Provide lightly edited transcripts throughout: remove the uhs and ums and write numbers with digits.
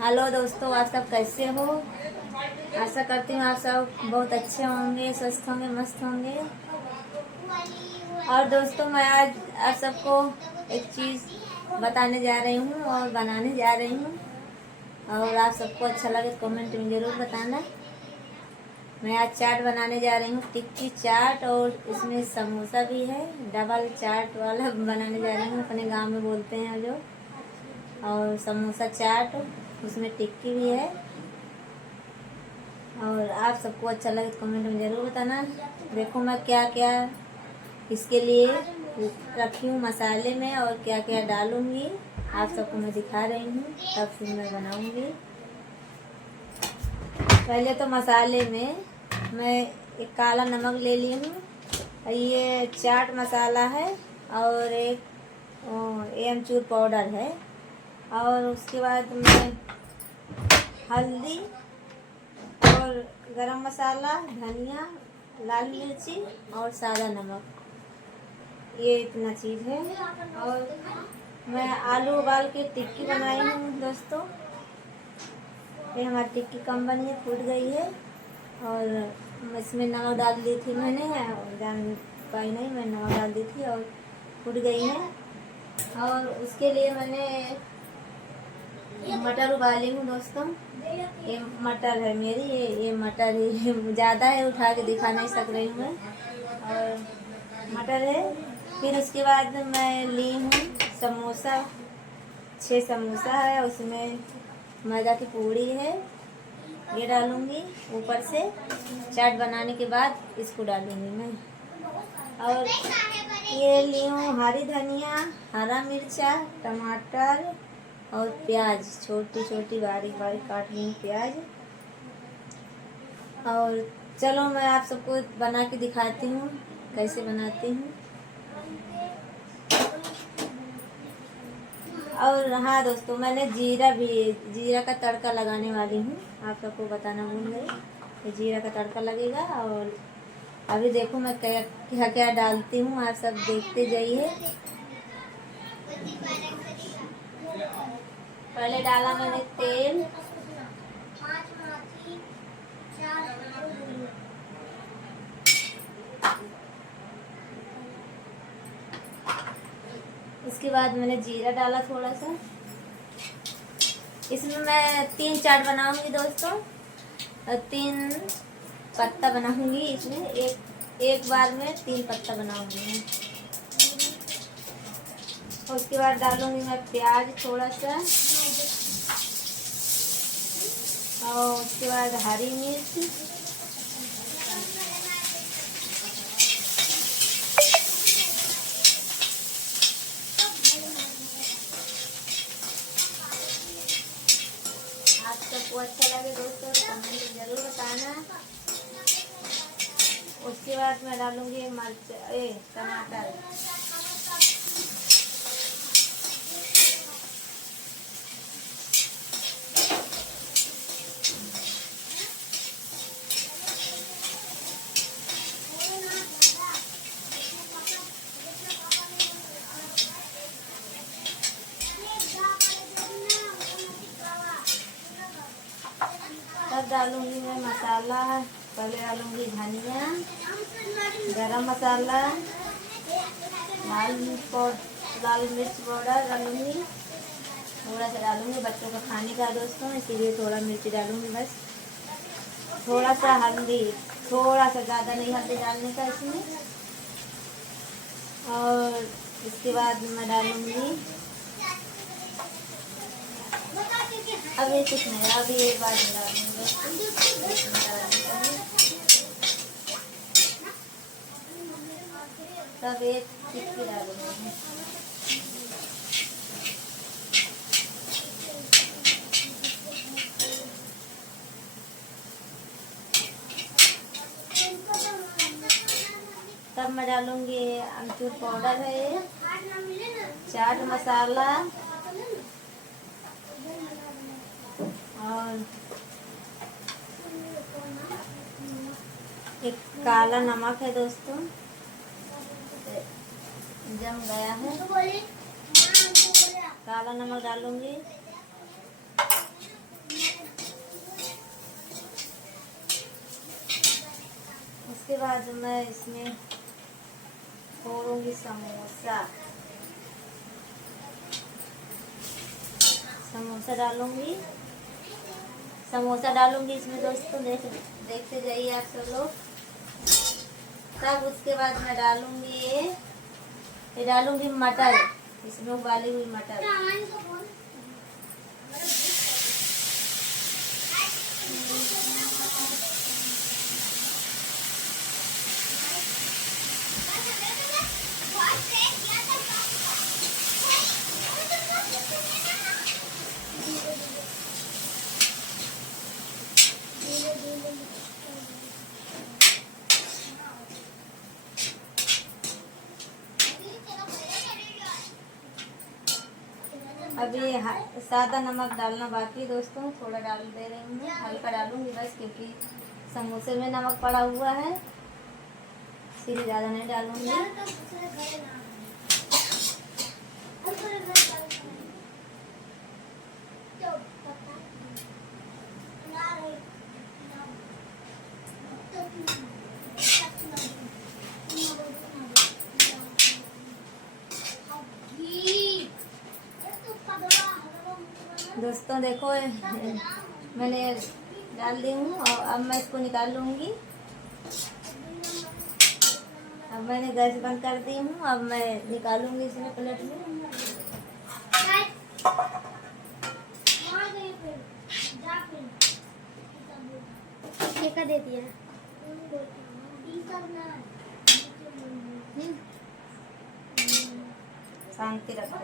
Hello दोस्तों, आप सब कैसे हो। आशा करती हूँ आप सब बहुत अच्छे होंगे, स्वस्थ होंगे, मस्त होंगे। और दोस्तों, मैं आज आप सबको एक चीज़ बताने जा रही हूँ और बनाने जा रही हूँ, और आप सबको अच्छा लगे कमेंट में ज़रूर बताना। मैं आज चाट बनाने जा रही हूँ, टिक्की चाट, और इसमें समोसा भी है। डबल चाट वाला बनाने जा रही हूँ, अपने गांव में बोलते हैं जो। और समोसा चाट, उसमें टिक्की भी है। और आप सबको अच्छा लगे तो कमेंट में ज़रूर बताना। देखो मैं क्या क्या इसके लिए रखी हूँ मसाले में, और क्या क्या डालूँगी आप सबको मैं दिखा रही हूँ, तब फिर मैं बनाऊँगी। पहले तो मसाले में मैं एक काला नमक ले ली हूँ, ये चाट मसाला है, और एक अमचूर पाउडर है, और उसके बाद मैं हल्दी और गरम मसाला, धनिया, लाल मिर्ची और सादा नमक, ये इतना चीज़ है। और मैं आलू उबाल के टिक्की बनाई हूँ दोस्तों। ये हमारी टिक्की कम बनी है, फूट गई है, और इसमें नमक डाल दी थी मैंने, जान पाई नहीं, मैं नमक डाल दी थी और फूट गई है। और उसके लिए मैंने मटर उबाली हूँ दोस्तों। ये मटर है मेरी, ये मटर है, ज़्यादा है, उठा के दिखा नहीं सक रही हूँ मैं। और मटर है। फिर उसके बाद मैं ली हूँ समोसा, 6 समोसा है, उसमें मैदा की पूड़ी है, ये डालूँगी ऊपर से। चाट बनाने के बाद इसको डालूँगी मैं। और ये ली हूँ हरी धनिया, हरा मिर्चा, टमाटर और प्याज, छोटी छोटी बारीक बारीक काट ली हूँ प्याज। और चलो मैं आप सबको बना के दिखाती हूँ कैसे बनाती हूँ। और हाँ दोस्तों, मैंने जीरा का तड़का लगाने वाली हूँ, आप सबको बताना भूल गई। जीरा का तड़का लगेगा। और अभी देखो मैं क्या क्या क्या डालती हूँ, आप सब देखते जाइए। पहले डाला मैंने तेल, इसके बाद मैंने जीरा डाला थोड़ा सा। इसमें मैं 3 चाट बनाऊंगी दोस्तों, और 3 पत्ता बनाऊंगी। इसमें एक बार में 3 पत्ता बनाऊंगी मैं। उसके बाद डालूंगी मैं प्याज थोड़ा सा, और उसके बाद हरी मिर्च, आप सबको अच्छा लगे दोस्तों तो कमेंट में ज़रूर बताना। उसके बाद मैं डालूंगी टमाटर। तब डालूंगी मैं मसाला। पहले डालूंगी धनिया, गरम मसाला, लाल मिर्च पाउडर डालूंगी, थोड़ा सा डालूंगी, बच्चों का खाने का दोस्तों, इसीलिए थोड़ा मिर्ची डालूंगी बस। थोड़ा सा हल्दी, थोड़ा सा, ज़्यादा नहीं हल्दी डालने का इसमें। और इसके बाद मैं डालूंगी, अभी कुछ नहीं, अभी एक बार में डालूंगी, तब एक टिक्की डालूंगी। तब मैं डालूंगी अमचूर पाउडर है, ये चाट मसाला, और एक काला नमक है दोस्तों, जम गया है, काला नमक डालूंगी। बाद मैं इसमें फोड़ूंगी समोसा। समोसा डालूंगी, समोसा डालूंगी इसमें दोस्तों। देखते जाइए आप सब लोग। तब उसके बाद मैं डालूंगी ये डालूंगी मटर, इसमें उबाली हुई मटर। अभी सादा नमक डालना बाकी दोस्तों, थोड़ा डाल दे रही हूँ मैं, हल्का डालूंगी बस, क्योंकि समोसे में नमक पड़ा हुआ है, इसलिए ज़्यादा नहीं डालूंगी। दोस्तों देखो मैंने डाल दी हूँ और अब मैं इसको निकाल लूँगी। अब मैंने गैस बंद कर दी हूँ, अब मैं निकालूंगी इसमें प्लेट में। ठेका दे दिया। शांति रखो।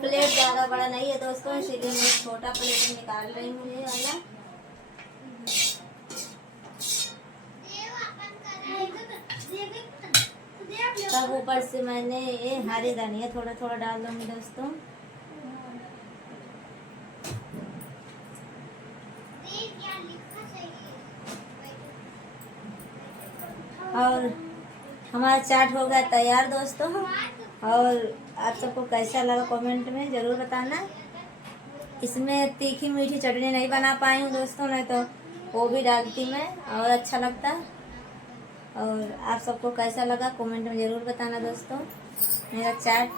प्लेट ज़्यादा बड़ा नहीं है दोस्तों, इसीलिए मैं छोटा प्लेट में निकाल रही हूँ ये वाला। तब ऊपर से मैंने ये हरी धनिया थोड़ा थोड़ा डाल दूंगी दोस्तों। और हमारा चाट हो गया तैयार दोस्तों। और आप सबको कैसा लगा कमेंट में ज़रूर बताना। इसमें तीखी मीठी चटनी नहीं बना पाई हूँ दोस्तों, नहीं तो वो भी डालती मैं और अच्छा लगता। और आप सबको कैसा लगा कमेंट में ज़रूर बताना दोस्तों। मेरा चाट